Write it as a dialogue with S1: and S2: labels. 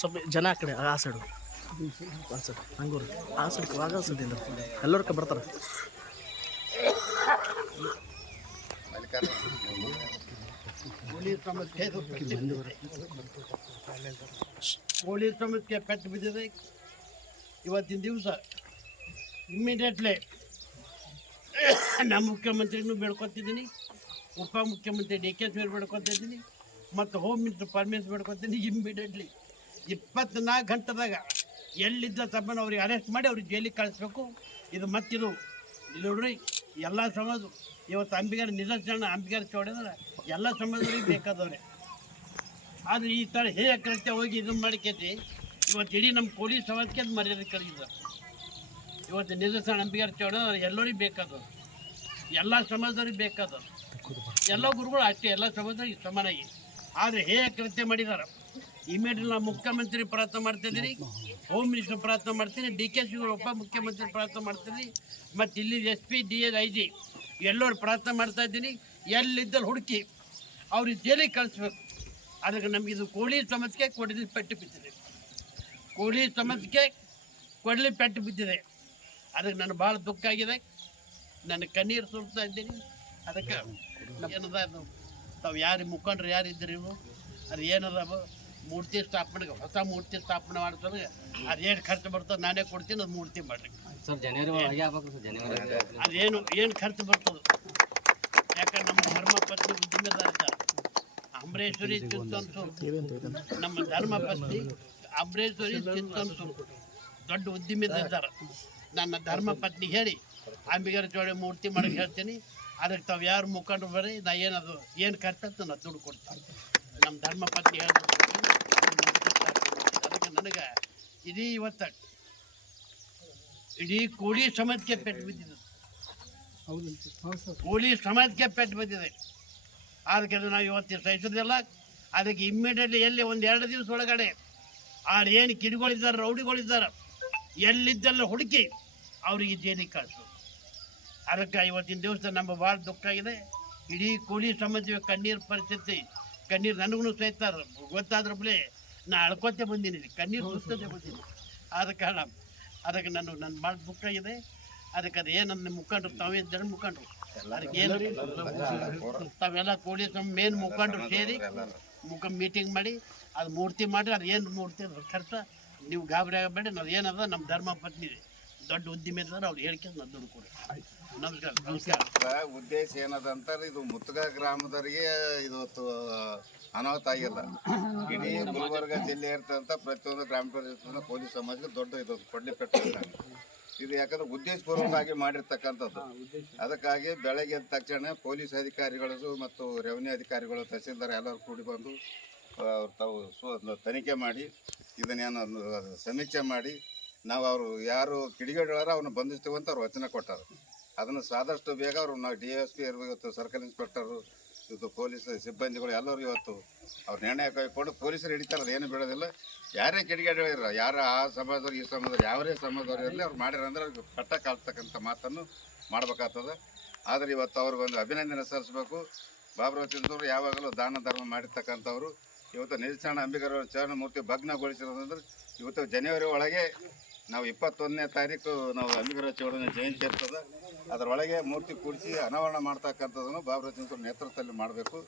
S1: ಸ್ವಲ್ಪ ಜನ ಆ ಕಡೆ, ಆ ಸೈಡು ಆ ಸೈಡ್ ಹಂಗೂರು ಆ ಸೈಡ್ ಆಗ ಸೈಡಿಂದ ಎಲ್ಲರ್ಕ ಬರ್ತಾರೆ?
S2: ಬಂದಿವರ ಪೊಲೀಸ್ ಸಮಸ್ಯೆ ಪೆಟ್ಟು ಬಿದ್ದಿದೆ. ಇವತ್ತಿನ ದಿವಸ ಇಮ್ಮಿಡಿಯೇಟ್ಲಿ ನಮ್ಮ ಮುಖ್ಯಮಂತ್ರಿನೂ ಬೇಡ್ಕೊತಿದ್ದೀನಿ, ಉಪ ಮುಖ್ಯಮಂತ್ರಿ ಡಿ ಕೆ ಶಿವರ್ ಬೇಡ್ಕೊತಿದ್ದೀನಿ, ಮತ್ತು ಹೋಮ್ ಮಿನಿಸ್ಟರ್ ಪರ್ಮಿಷನ್ ಬೇಡ್ಕೊತೀನಿ ಇಮ್ಮಿಡಿಯೇಟ್ಲಿ ಇಪ್ಪತ್ನಾಲ್ಕು ಗಂಟೆದಾಗ ಎಲ್ಲಿದ್ದ ತಮ್ಮನ ಅವ್ರಿಗೆ ಅರೆಸ್ಟ್ ಮಾಡಿ ಅವ್ರಿಗೆ ಜೈಲಿಗೆ ಕಳಿಸ್ಬೇಕು. ಇದು ಮತ್ತಿದು ನೋಡ್ರಿ, ಎಲ್ಲ ಸಮಾಜ ಇವತ್ತು ಅಂಬಿಗಾರ ನಿದರ್ಶನ, ಅಂಬಿಗಾರ ಚೌಡಿದ್ರೆ ಎಲ್ಲ ಸಮಾಜದವ್ರಿಗೆ ಬೇಕಾದವ್ರೆ. ಆದರೆ ಈ ಥರ ಹೇಯ ಕೃತ್ಯ ಹೋಗಿ ಇದನ್ನು ಮಾಡ್ಕೈತಿ ಇವತ್ತು ಇಡೀ ನಮ್ಮ ಪೊಲೀಸ್ ಸಮಾಜಕ್ಕೆ ಮರ್ಯಾದೆ ಕಳೆದಿದ್ದಾರೆ ಇವತ್ತು ನಿದರ್ಶನ ಅಂಬಿಗಾರ ಚೌಡ ಎಲ್ಲರಿಗೂ ಬೇಕಾದವ್ರು. ಎಲ್ಲ ಸಮಾಜದವ್ರಿಗೆ ಅದು ಎಲ್ಲ ಗುರುಗಳು ಅಷ್ಟೇ, ಎಲ್ಲ ಸಮಾಜದವ್ರಿಗೆ ಸಮಾನಾಗಿ. ಆದರೆ ಹೇಯ ಕೃತ್ಯ ಮಾಡಿದ್ದಾರೆ ಇಮಿಡಿಯೇಟ್ ನಾವು ಮುಖ್ಯಮಂತ್ರಿ ಪ್ರಯತ್ನ ಮಾಡ್ತಿದ್ದೀನಿ ಹೋಮ್ ಮಿನಿಸ್ಟರ್ ಪ್ರಯತ್ನ ಮಾಡ್ತೀನಿ ಡಿ ಕೆ ಸಿ ಉಪ ಮುಖ್ಯಮಂತ್ರಿ ಪ್ರಯತ್ನ ಮಾಡ್ತೀನಿ ಮತ್ತು ಇಲ್ಲಿ S P D S I G ಎಲ್ಲರೂ ಪ್ರಯತ್ನ ಮಾಡ್ತಾ ಇದ್ದೀನಿ. ಎಲ್ಲಿದ್ದಲ್ಲಿ ಹುಡುಕಿ, ಅವ್ರಿಗೆ ಜೈಲಿಗೆ ಕಳಿಸ್ಬೇಕು. ಅದಕ್ಕೆ ನಮ್ಗೆ ಇದು ಕೋಳಿ ಸಮಸ್ಯೆ ಕೊಡಲಿ ಪೆಟ್ಟು ಬಿದ್ದಿದೆ. ಕೋಳಿ ಸಮಸ್ಯೆ ಕೊಡಲಿ ಪೆಟ್ಟು ಬಿದ್ದಿದೆ. ಅದಕ್ಕೆ ನನಗೆ ಭಾಳ ದುಃಖ ಆಗಿದೆ. ನನ್ನ ಕಣ್ಣೀರು ಸುರಿಸ್ತಾ ಇದ್ದೀನಿ. ಅದಕ್ಕೆ ಏನದ ಅದು ತಾವು ಯಾರು ಮುಖಂಡ್ರು ಯಾರು ನೀವು ಇವು ಅದು ಏನದ ಮೂರ್ತಿ ಸ್ಥಾಪನೆಗೆ ಹೊಸ ಮೂರ್ತಿ ಸ್ಥಾಪನೆ ಮಾಡಿಸೋದು ಅದು ಏನು ಖರ್ಚು ಬರ್ತದೆ ನಾನೇ ಕೊಡ್ತೀನಿ ಅದು ಮೂರ್ತಿ ಮಾಡ್ರಿ. ಅದೇನು ಏನು ಖರ್ಚು ಬರ್ತದೆ? ಯಾಕಂದ್ರೆ ನಮ್ಮ ಧರ್ಮ ಪತ್ನಿ ಉದ್ದಿಮೆದಾರ ಅಂಬರೇಶ್ವರಿ ನಮ್ಮ ಧರ್ಮ ಪತ್ನಿ ಅಂಬರೇಶ್ವರಿ ಚಿತ್ತನ್ಸು ದೊಡ್ಡ ಉದ್ದಿಮೆದಾರ ನನ್ನ ಧರ್ಮ ಪತ್ನಿ ಹೇಳಿ ಅಂಬಿಗರ ಜೋಡಿ ಮೂರ್ತಿ ಮಾಡಕ್ಕೆ ಹೇಳ್ತೀನಿ. ಅದಕ್ಕೆ ತಾವು ಯಾರು ಮುಖಂಡರು ಬರ್ರಿ ನಾ ಏನದು ಏನು ಖರ್ಚು ನಾ ದುಡ್ಡು ಕೊಡ್ತೀನಿ. ನಮ್ಮ ಧರ್ಮ ಪತ್ನಿ ಅದಕ್ಕೆ ನನಗೆ ಇಡೀ ಇವತ್ತು ಇಡೀ ಕೋಳಿ ಸಮಾಜಕ್ಕೆ ಪೆಟ್ಟು ಬಿದ್ದಿದೆ. ಕೋಳಿ ಸಮಾಜಕ್ಕೆ ಪೆಟ್ಟು ಬಿದ್ದಿದೆ. ಅದಕ್ಕೆ ಅದು ನಾವು ಇವತ್ತು ಸಹಿಸೋದಿಲ್ಲ ಅದಕ್ಕೆ ಇಮ್ಮಿಡಿಯೇಟ್ಲಿ ಎಲ್ಲಿ ಒಂದು ಎರಡು ದಿವಸ ಒಳಗಡೆ ಆ ಏನು ಕಿಡಿಗಳಿದ್ದಾರೆ, ರೌಡಿಗಳಿದ್ದಾರೆ, ಎಲ್ಲಿದ್ದೆಲ್ಲ ಹುಡುಕಿ ಅವರಿಗೆ ಜೈಲಿಗೆ ಕಳಿಸು ಅದಕ್ಕೆ ಇವತ್ತಿನ ದಿವಸ ನಮ್ಮ ಭಾಳ ದುಃಖ ಆಗಿದೆ. ಇಡೀ ಕೋಳಿ ಸಮಾಜ ಕಣ್ಣೀರು ಪರಿಸ್ಥಿತಿ. ಕಣ್ಣೀರು ನನಗೂ ಸಹಿತ ಗೊತ್ತಾದ್ರ ಬಳಿ ನಾ ಅಳ್ಕೊತೆ ಬಂದೀನಿ ಕಣ್ಣೀರು ಸುಸ್ತದೆ ಬಂದೀನಿ. ಆದ ಕಾರಣ ಅದಕ್ಕೆ ನಾನು ನನ್ನ ಭಾಳ ದುಃಖ ಆಗಿದೆ. ಅದಕ್ಕೆ ಅದು ನನ್ನ ಮುಖಂಡರು, ತಾವೇ ಜನ ಮುಖಂಡರು ತಾವೆಲ್ಲ ಕೂಡಿ ತಮ್ಮ ಮೇನ್ ಮುಖಂಡರು ಸೇರಿ ಮುಖ ಮೀಟಿಂಗ್ ಮಾಡಿ ಅದು ಮೂರ್ತಿ ಮಾಡಿ ಅದು ಏನು ಮೂರ್ತಿ ಅದ್ರ ಖರ್ಚು ನೀವು ಗಾಬರಿ ಆಗಬೇಡಿ ನಾವು ಏನದ ನಮ್ಮ ಧರ್ಮ ಪತ್ನಿ ದೊಡ್ಡ ಉದ್ದಿಮೆ ಇದ್ದಾರೆ ಅವ್ರು ಹೇಳ್ಕೊಂಡು ನಾನು ದುಡ್ಡು ಕೊಡಿ ನಮಸ್ಕಾರ. ನಮಸ್ಕಾರ.
S3: ಉದ್ದೇಶ ಏನದಂತಾರೆ ಇದು ಮುತ್ತಗ ಗ್ರಾಮದವರಿಗೆ ಇವತ್ತು ಅನಾಹುತ ಆಗಿಲ್ಲ. ಇಡೀ ಗುಲ್ಬರ್ಗ ಜಿಲ್ಲೆ ಇರ್ತಂತ ಪ್ರತಿಯೊಂದು ಗ್ರಾಮ ಪಂಚಾಯತ್ ಪೊಲೀಸ್ ಸಮಾಜಕ್ಕೆ ದೊಡ್ಡ ಇದು ಕೊಡ್ಲಿ ಪೆಟ್ಟು ಇದು ಯಾಕಂದ್ರೆ ಉದ್ದೇಶಪೂರ್ವಕವಾಗಿ ಮಾಡಿರ್ತಕ್ಕಂಥದ್ದು. ಅದಕ್ಕಾಗಿ ಬೆಳಗ್ಗೆ ಎದ್ದ ತಕ್ಷಣ ಪೊಲೀಸ್ ಅಧಿಕಾರಿಗಳು ಮತ್ತು ರೆವೆನ್ಯೂ ಅಧಿಕಾರಿಗಳು ತಹಸೀಲ್ದಾರ್ ಎಲ್ಲರೂ ಕೂಡಿ ಬಂದು ತಾವು ತನಿಖೆ ಮಾಡಿ ಇದನ್ನೇನು ಸಮೀಕ್ಷೆ ಮಾಡಿ ನಾವು ಅವರು ಯಾರು ಕಿಡಿಗೇಡಾರ ಅವ್ರನ್ನ ಬಂಧಿಸ್ತೀವಿ ಅಂತ ಅವ್ರು ವಚನ ಕೊಟ್ಟರು. ಅದನ್ನು ಸಾದಷ್ಟು ಬೇಗ ಅವರು ನಾವು ಡಿ ಎಸ್ ಪಿ ಇವತ್ತು ಸರ್ಕಲ್ ಇನ್ಸ್ಪೆಕ್ಟರು ಇವತ್ತು ಪೊಲೀಸ್ ಸಿಬ್ಬಂದಿಗಳು ಎಲ್ಲರೂ ಇವತ್ತು ಅವ್ರು ನಿರ್ಣಯ ಕೈಕೊಂಡು ಪೊಲೀಸರು ಹಿಡಿತಾರೆ ಅದೇನು ಬಿಡೋದಿಲ್ಲ. ಯಾರೇ ಕಿಡಿಗೇಡಿರೋ ಯಾರ ಆ ಸಮಾಜದವ್ರು, ಈ ಸಮಾಜದವ್ರು, ಯಾವರೇ ಸಮಾಜದವ್ರು ಇರಲಿ, ಅವ್ರು ಮಾಡಿರಂದ್ರೆ ಅವ್ರಿಗೆ ಪಟ್ಟ ಕಾಲ್ತಕ್ಕಂಥ ಮಾತನ್ನು ಮಾಡ್ಬೇಕಾಗ್ತದೆ. ಆದರೆ ಇವತ್ತು ಅವ್ರಿಗೊಂದು ಅಭಿನಂದನೆ ಸಲ್ಲಿಸಬೇಕು. ಬಾಬುರಾವ್ ಚಂದ್ರವರು ಯಾವಾಗಲೂ ದಾನ ಧರ್ಮ ಮಾಡಿರ್ತಕ್ಕಂಥವ್ರು. ಇವತ್ತು ನಿಲ್ಸಾಣ ಅಂಬಿಗರ ಚರಣ ಮೂರ್ತಿ ಭಗ್ನಗೊಳಿಸಿರೋದಂದ್ರೆ ಇವತ್ತು ಜನವರಿ ಒಳಗೆ ನಾವು ಇಪ್ಪತ್ತೊಂದನೇ ತಾರೀಕು ನಾವು ಅಂಬಿಗರ ಚೌಡನ ಜಯಂತಿ ಇರ್ತದೆ. ಅದರೊಳಗೆ ಮೂರ್ತಿ ಕೂಡಿಸಿ ಅನಾವರಣ ಮಾಡ್ತಕ್ಕಂಥದ್ದನ್ನು ಬಾಬರ ಚಂದ್ರ ನೇತೃತ್ವದಲ್ಲಿ ಮಾಡಬೇಕು.